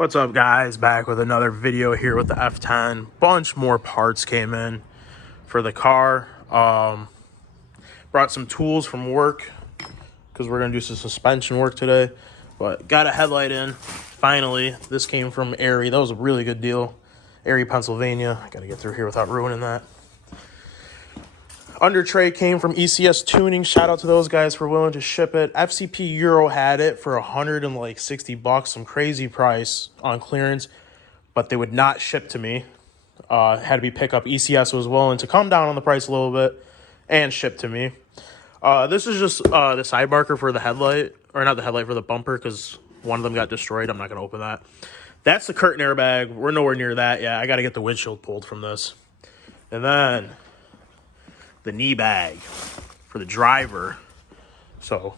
What's up, guys? Back with another video here with the F10. Bunch more parts came in for the car. Brought some tools from work because we're gonna do some suspension work today. But got a headlight in finally. This came from Erie. That was a really good deal. Erie, Pennsylvania. I gotta get through here without ruining that. Under tray came from ECS Tuning. Shout out to those guys for willing to ship it. FCP Euro had it for $160, some crazy price on clearance, but they would not ship to me. Had to be pickup. ECS was willing to come down on the price a little bit and ship to me. This is just the side marker for the headlight, or not the headlight, for the bumper, because one of them got destroyed. I'm not going to open that. That's the curtain airbag. We're nowhere near that yet. I got to get the windshield pulled from this. And then the knee bag for the driver. So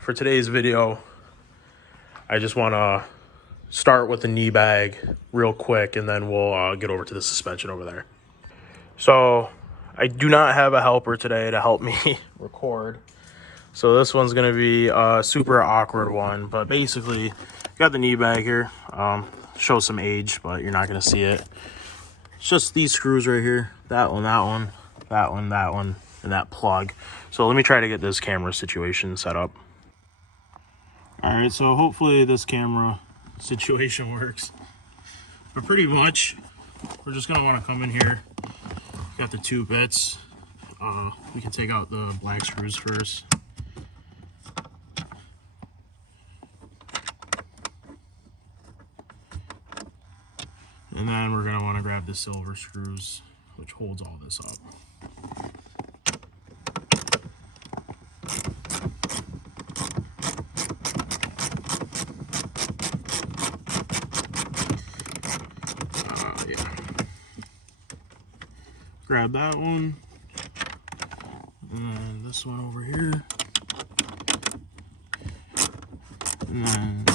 for today's video, I just want to start with the knee bag real quick, and then we'll get over to the suspension over there. So I do not have a helper today to help me record, so this one's going to be a super awkward one. But basically, got the knee bag here. Show some age, but you're not going to see it. It's just these screws right here. That one, that one, that one, that one, and that plug. So let me try to get this camera situation set up. All right, so hopefully this camera situation works. But pretty much, we're just gonna want to come in here. Got the two bits. We can take out the black screws first. And then we're gonna want to grab the silver screws, which holds all this up. Yeah. Grab that one, and then this one over here, and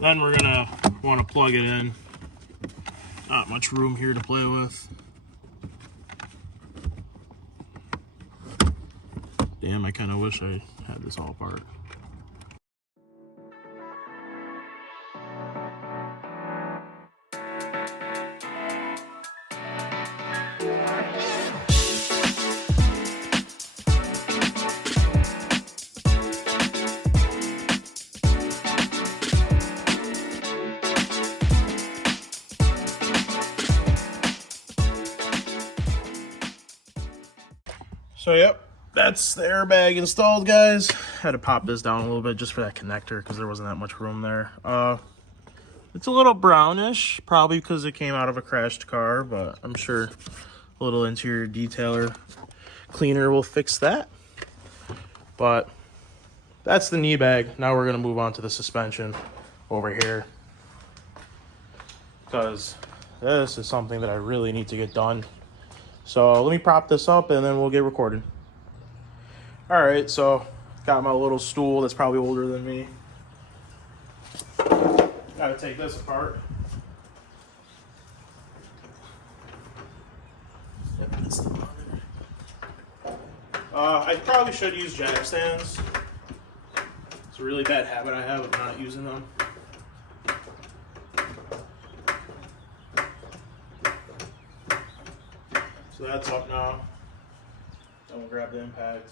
then we're gonna want to plug it in. Not much room here to play with. Damn, I kind of wish I had this all apart. So yep, that's the airbag installed, guys. Had to pop this down a little bit just for that connector because there wasn't that much room there. It's a little brownish, probably because it came out of a crashed car, but I'm sure a little interior detailer cleaner will fix that. But that's the knee bag. Now we're gonna move on to the suspension over here, because this is something that I really need to get done. So let me prop this up and then we'll get recorded. All right, so got my little stool that's probably older than me. Gotta take this apart. Yep, it's the monitor. I probably should use jack stands. It's a really bad habit I have of not using them. So that's up now. Then we'll grab the impact.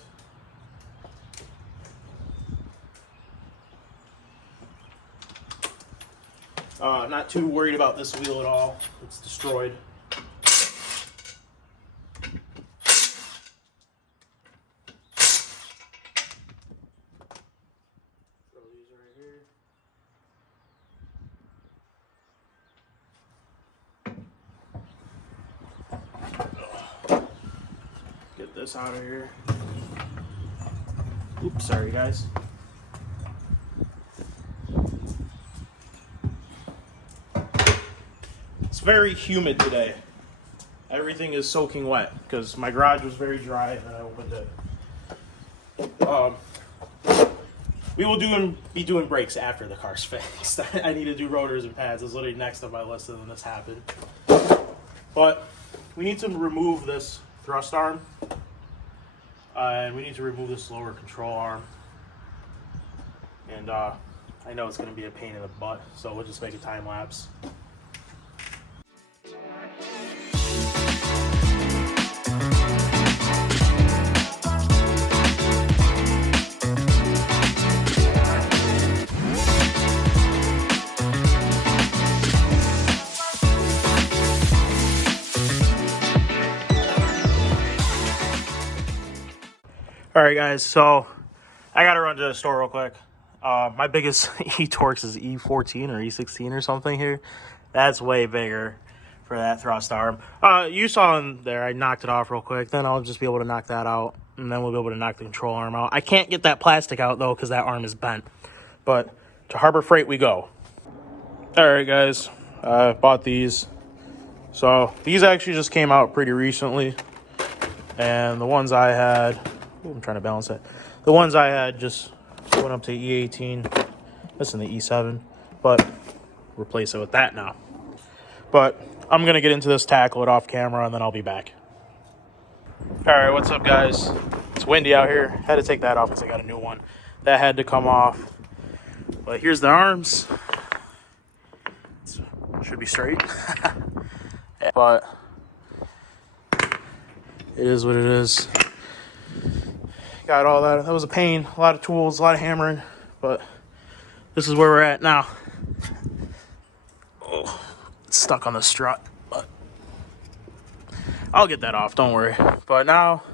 Not too worried about this wheel at all. It's destroyed. Throw these right here. Get this out of here. Oops, sorry guys. It's very humid today. Everything is soaking wet because my garage was very dry and then I opened it. We will be doing brakes after the car's fixed. I need to do rotors and pads. It's literally next on my list when this happened. But we need to remove this thrust arm. And we need to remove this lower control arm. And I know it's going to be a pain in the butt, so we'll just make a time lapse. All right, guys, so I got to run to the store real quick. My biggest E-Torx is E14 or E16 or something here. That's way bigger for that thrust arm. You saw in there, I knocked it off real quick. Then I'll just be able to knock that out, and then we'll be able to knock the control arm out. I can't get that plastic out, though, because that arm is bent. But to Harbor Freight we go. All right, guys, I bought these. So these actually just came out pretty recently. And the ones I had... Ooh, I'm trying to balance it. The ones I had just went up to E18. This in the E7, but replace it with that now. But I'm gonna get into this, tackle it off camera, and then I'll be back. All right, what's up, guys? It's windy out here. Had to take that off because I got a new one. That had to come off. But here's the arms. Should be straight. But it is what it is. Got all that. That was a pain. A lot of tools, a lot of hammering, but this is where we're at now. Oh, it's stuck on the strut, but I'll get that off. Don't worry. But now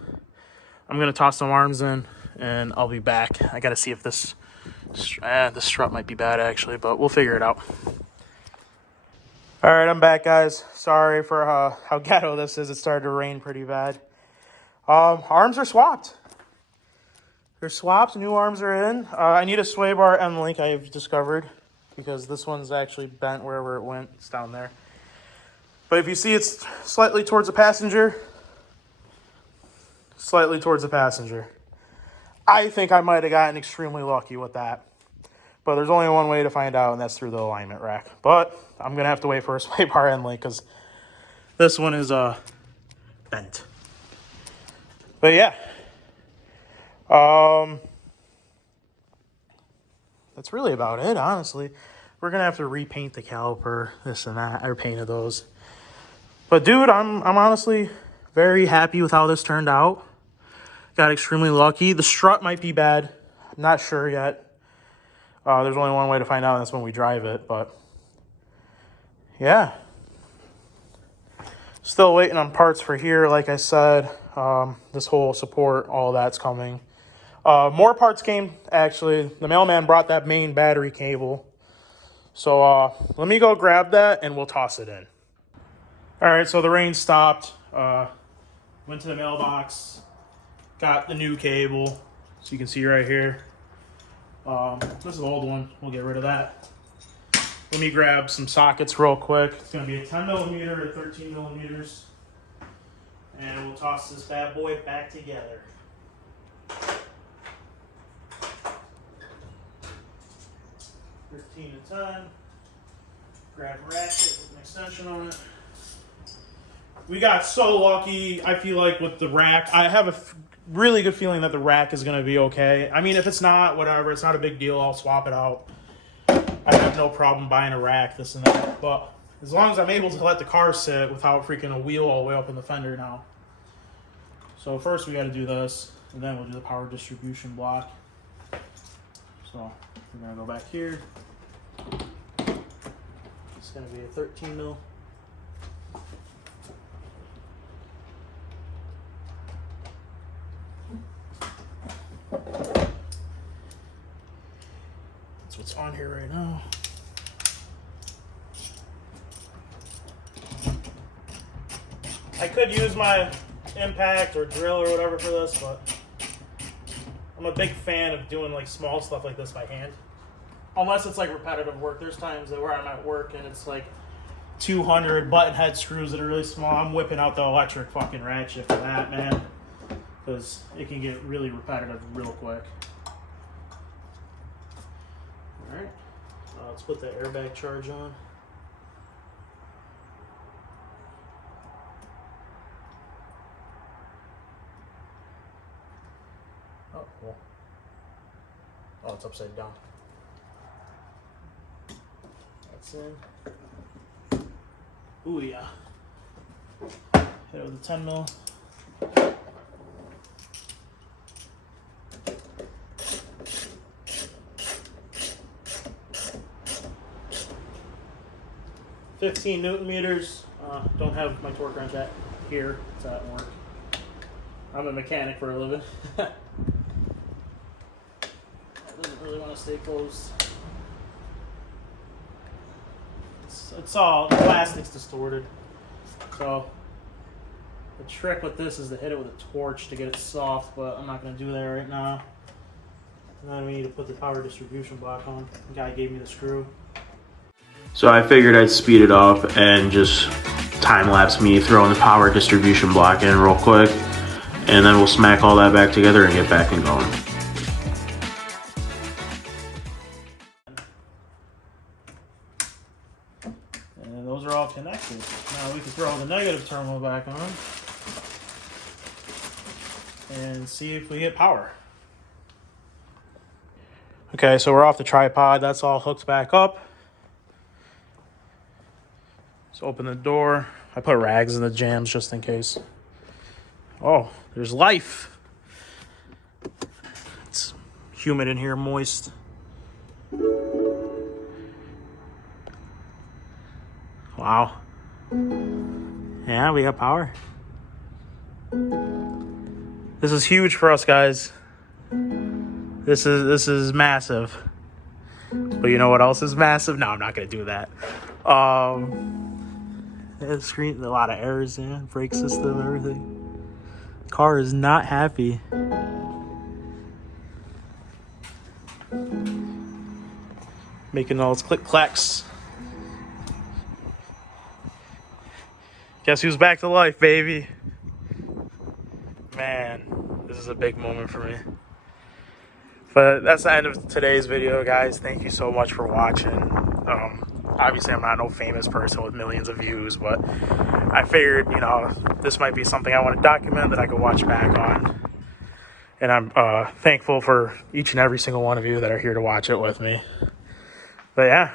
I'm gonna toss some arms in, and I'll be back. I gotta see if this strut might be bad actually, but we'll figure it out. All right, I'm back, guys. Sorry for how ghetto this is. It started to rain pretty bad. Arms are swapped. They're swapped, new arms are in. I need a sway bar end link, I've discovered, because this one's actually bent wherever it went. It's down there. But if you see it's slightly towards the passenger, slightly towards the passenger. I think I might have gotten extremely lucky with that. But there's only one way to find out, and that's through the alignment rack. But I'm going to have to wait for a sway bar end link, because this one is bent. But yeah. That's really about it, honestly. We're gonna have to repaint the caliper, this and that. I painted those. But dude, I'm honestly very happy with how this turned out. Got extremely lucky. The strut might be bad. I'm not sure yet. There's only one way to find out, and that's when we drive it, but yeah. Still waiting on parts for here, like I said. This whole support, all that's coming. More parts came, actually. The mailman brought that main battery cable. So let me go grab that, and we'll toss it in. All right, so the rain stopped. Went to the mailbox. Got the new cable. So you can see right here. This is the old one. We'll get rid of that. Let me grab some sockets real quick. It's going to be a 10 millimeter or 13 millimeters. And we'll toss this bad boy back together. 13 to 10. Grab a ratchet with an extension on it. We got so lucky, I feel like, with the rack. I have a really good feeling that the rack is going to be okay. I mean, if it's not, whatever. It's not a big deal. I'll swap it out. I have no problem buying a rack, this and that. But as long as I'm able to let the car sit without freaking a wheel all the way up in the fender now. So first we got to do this, and then we'll do the power distribution block. So we're going to go back here. It's going to be a 13 mil. That's what's on here right now. I could use my impact or drill or whatever for this, but I'm a big fan of doing like small stuff like this by hand. Unless it's like repetitive work. There's times where I'm at work and it's like 200 button head screws that are really small. I'm whipping out the electric fucking ratchet for that, man. Because it can get really repetitive real quick. Alright, let's put the airbag charge on. Oh, well. Oh, it's upside down. That's in. Ooh, yeah. Hit it with a 10 mil. $15 Newton meters. Don't have my torque wrench at here. It's at work. I'm a mechanic for a living. It doesn't really want to stay closed. It's all, the plastic's distorted. So the trick with this is to hit it with a torch to get it soft, but I'm not going to do that right now. And then we need to put the power distribution block on. The guy gave me the screw. So I figured I'd speed it up and just time-lapse me throwing the power distribution block in real quick, and then we'll smack all that back together and get back and going. And those are all connected. Now we can throw the negative terminal back on and see if we get power. Okay, so we're off the tripod. That's all hooked back up. Let's open the door. I put rags in the jams just in case. Oh, there's life. It's humid in here, moist. Wow. Yeah, we got power. This is huge for us, guys. This is massive. But you know what else is massive? No, I'm not gonna do that. The screen, a lot of errors, yeah. Brake system, everything. Car is not happy. Making all its click clacks. Guess who's back to life, baby? Man, this is a big moment for me. But that's the end of today's video, guys. Thank you so much for watching. Obviously, I'm not no famous person with millions of views, but I figured, you know, this might be something I want to document that I could watch back on. And I'm thankful for each and every single one of you that are here to watch it with me. But yeah.